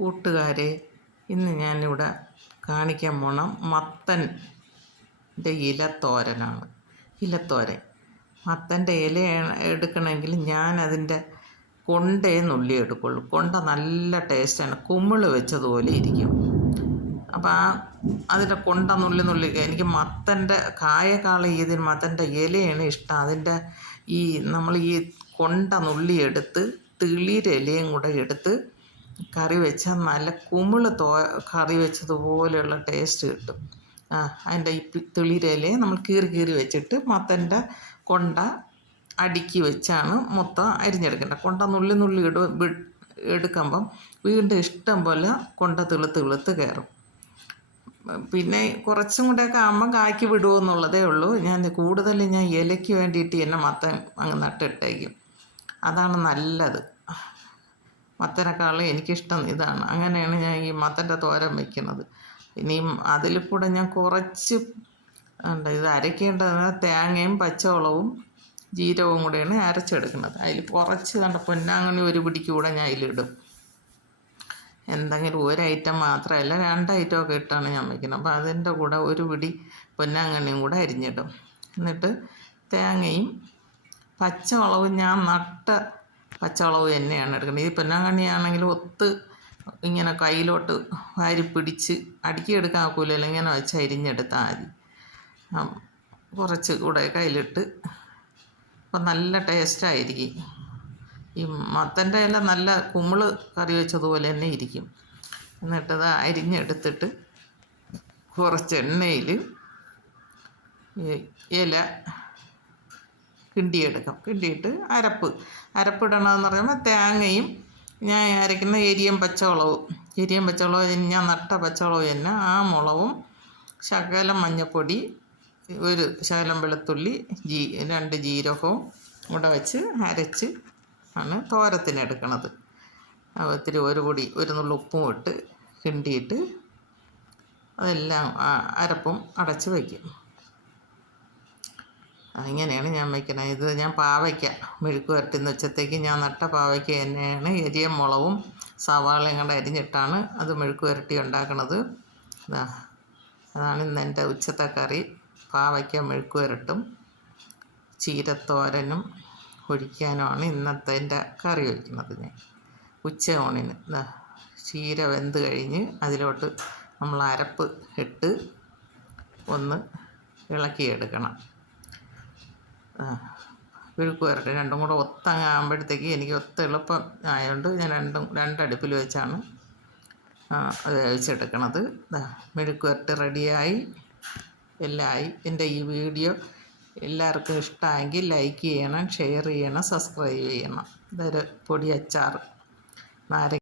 കൂട്ടുകാരെ, ഇന്ന് ഞാനിവിടെ കാണിക്കാൻ പോണ മത്തൻ്റെ ഇലത്തോരനാണ്. ഇലത്തോരൻ മത്തൻ്റെ ഇല എടുക്കണമെങ്കിൽ ഞാനതിൻ്റെ കൊണ്ടേ നുള്ളി എടുക്കുള്ളൂ. കൊണ്ട നല്ല ടേസ്റ്റാണ്, കുമ്മിൾ വെച്ചതുപോലെ ഇരിക്കും. അപ്പോൾ അതിൻ്റെ കൊണ്ട നുള്ളി എനിക്ക് മത്തൻ്റെ കായേക്കാളും ഇതിന് മത്തൻ്റെ ഇലയാണ് ഇഷ്ടം. അതിൻ്റെ നമ്മൾ ഈ കൊണ്ട നുള്ളിയെടുത്ത് തിളിരിലയും കൂടെ എടുത്ത് കറി വെച്ചാൽ നല്ല കറി വെച്ചതുപോലെയുള്ള ടേസ്റ്റ് കിട്ടും. അതിൻ്റെ ഈ തിളിരിലയും നമ്മൾ കീറി വെച്ചിട്ട് മത്തൻ്റെ കൊണ്ട അടുക്കി വെച്ചാണ് മൊത്തം അരിഞ്ഞെടുക്കേണ്ടത്. കൊണ്ട നുള്ളി എടുക്കുമ്പം വീണ്ടും ഇഷ്ടം പോലെ കൊണ്ട തിളുത്ത് കയറും. പിന്നെ കുറച്ചും കൂടെയൊക്കെ ആകുമ്പം കായ്ക്ക് വിടുമെന്നുള്ളതേ ഉള്ളൂ. കൂടുതൽ ഞാൻ ഇലയ്ക്ക് വേണ്ടിയിട്ട് എന്നെ മത്തൻ അങ്ങ് നട്ടിട്ടേക്കും. അതാണ് നല്ലത്. മത്തനേക്കാളും എനിക്കിഷ്ടം ഇതാണ്. അങ്ങനെയാണ് ഞാൻ ഈ മത്തൻ്റെ തോരൻ വയ്ക്കുന്നത്. ഇനിയും അതിൽ കൂടെ ഞാൻ കുറച്ച് ഇത് അരയ്ക്കേണ്ടത് തേങ്ങയും പച്ചമുളകും ജീരകവും കൂടെയാണ് അരച്ചെടുക്കുന്നത്. അതിൽ കുറച്ച് പൊന്നാങ്കണ്ണി ഒരു പിടിക്ക് കൂടെ ഞാൻ അതിലിടും. എന്തെങ്കിലും ഒരു ഐറ്റം മാത്രമല്ല, 2 ഐറ്റമൊക്കെ ഇട്ടാണ് ഞാൻ വയ്ക്കുന്നത്. അപ്പോൾ അതിൻ്റെ കൂടെ ഒരു പിടി പൊന്നാങ്കണ്ണിയും കൂടെ അരിഞ്ഞിടും. എന്നിട്ട് തേങ്ങയും പച്ചമുളകും ഞാൻ നട്ട പച്ചമുളക് തന്നെയാണ് എടുക്കുന്നത്. ഈ പൊന്നാങ്കണ്ണിയാണെങ്കിൽ ഇങ്ങനെ കയ്യിലോട്ട് വാരി പിടിച്ച് അടുക്കിയെടുക്കാൻ ഒക്കില്ലല്ലോ, ഇങ്ങനെ വെച്ച് അരിഞ്ഞെടുത്താൽ മതി. കുറച്ച് കൂടെ കയ്യിലിട്ട് അപ്പം നല്ല ടേസ്റ്റായിരിക്കും. ഈ മത്തൻ്റെ ഇല നല്ല കുമ്മിൾ കറി വെച്ചതുപോലെ തന്നെ ഇരിക്കും. എന്നിട്ടത് അരിഞ്ഞെടുത്തിട്ട് കുറച്ച് എണ്ണയിൽ ഇല കിണ്ടിയിട്ട് അരപ്പിടണമെന്ന് പറയുമ്പോൾ തേങ്ങയും ഞാൻ അരയ്ക്കുന്ന എരിയും പച്ചമുളകും ഞാൻ നട്ട പച്ചമുളക് തന്നെ, ആ മുളകും ശകലം മഞ്ഞൾപ്പൊടി, ഒരു ശകലം വെളുത്തുള്ളി, 2 ജീരകവും കൂടെ വെച്ച് അരച്ച് ആണ് തോരത്തിനെടുക്കണത്. ഇത്തിരി ഒരു നുള്ളു ഉപ്പും ഇട്ട് കിണ്ടിയിട്ട് അതെല്ലാം അരപ്പും അടച്ച് വയ്ക്കും. ഇങ്ങനെയാണ് ഞാൻ വയ്ക്കുന്നത്. ഇത് ഞാൻ പാവയ്ക്ക മെഴുക്ക് വരട്ടുന്ന ഉച്ചത്തേക്ക് ഞാൻ നട്ട പാവയ്ക്ക തന്നെയാണ്. എരിയും മുളകും സവാളയും കൂടെ അരിഞ്ഞിട്ടാണ് അത് മെഴുക്ക് വരട്ടി ഉണ്ടാക്കുന്നത്. അതാണ് ഇന്ന് എൻ്റെ ഉച്ചത്തെ കറി. പാവയ്ക്ക മെഴുക്ക് വരട്ടും ചീരത്തോരനും ഒഴിക്കാനുമാണ് ഇന്നത്തെ എൻ്റെ കറി വയ്ക്കുന്നത്. ഞാൻ ഉച്ചയൂണിന് ചീര വെന്ത് കഴിഞ്ഞ് അതിലോട്ട് നമ്മൾ അരപ്പ് ഇട്ട് ഒന്ന് ഇളക്കിയെടുക്കണം. മെഴുക്ക് വരട്ടെ രണ്ടും കൂടെ ഒത്തങ്ങാകുമ്പോഴത്തേക്ക് എനിക്ക് എളുപ്പം ആയതുകൊണ്ട് ഞാൻ രണ്ടടുപ്പിൽ വെച്ചാണ് അത് വേവിച്ചെടുക്കണത്. മെഴുക്ക് വരട്ട് റെഡിയായി, എല്ലാം ആയി. എൻ്റെ ഈ വീഡിയോ എല്ലാവർക്കും ഇഷ്ടമായെങ്കിൽ ലൈക്ക് ചെയ്യണം, ഷെയർ ചെയ്യണം, സബ്സ്ക്രൈബ് ചെയ്യണം. ഇതൊരു പൊടി അച്ചാർ നാരങ്ങ